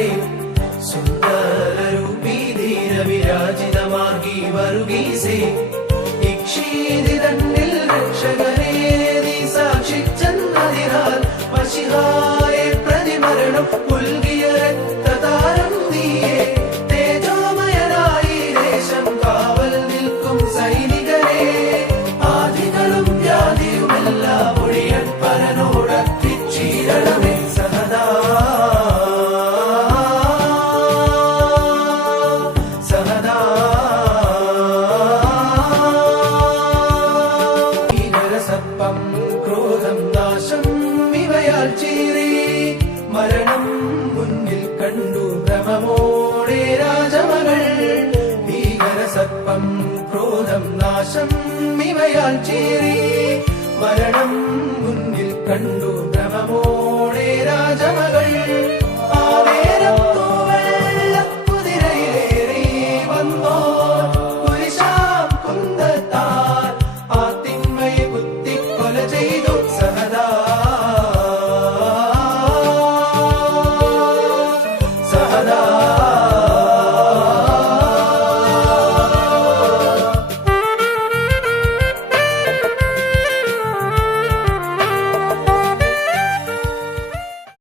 സാഗരേ സുന്ദരൂപീ ധീരവിരാജിതമാർഗീ വരുഗീസേ ഇക്ഷീതിതന്നിൽ രക്ഷകനേ നീ സാക്ഷിച്ചെന്നതിനാൽ മശിഹായെ പ്രതിമരണം പുൽകിയ രക്തതാരം നീയേ തേജോമയനായി ദേശം കാവൽ നിൽക്കും സൈനികരേ ആദികളും വ്യാധിയുമെല്ലാം ഒഴിയൻ പരനോടർപ്പിച്ചിടണമേ സഹദാ സഹദാ സപ്പം ക്രോധം നാശം ഇവയാൽ ചീറി മരണം മുന്നിൽ കണ്ടു ഭ്രമമോടെ രാജമകൾ ഭീകരസപ്പം ക്രോധം നാശം ഇവയാൽ ചീറി മരണം മുന്നിൽ കണ്ടു ഭ്രമമോടെ രാജമകൾ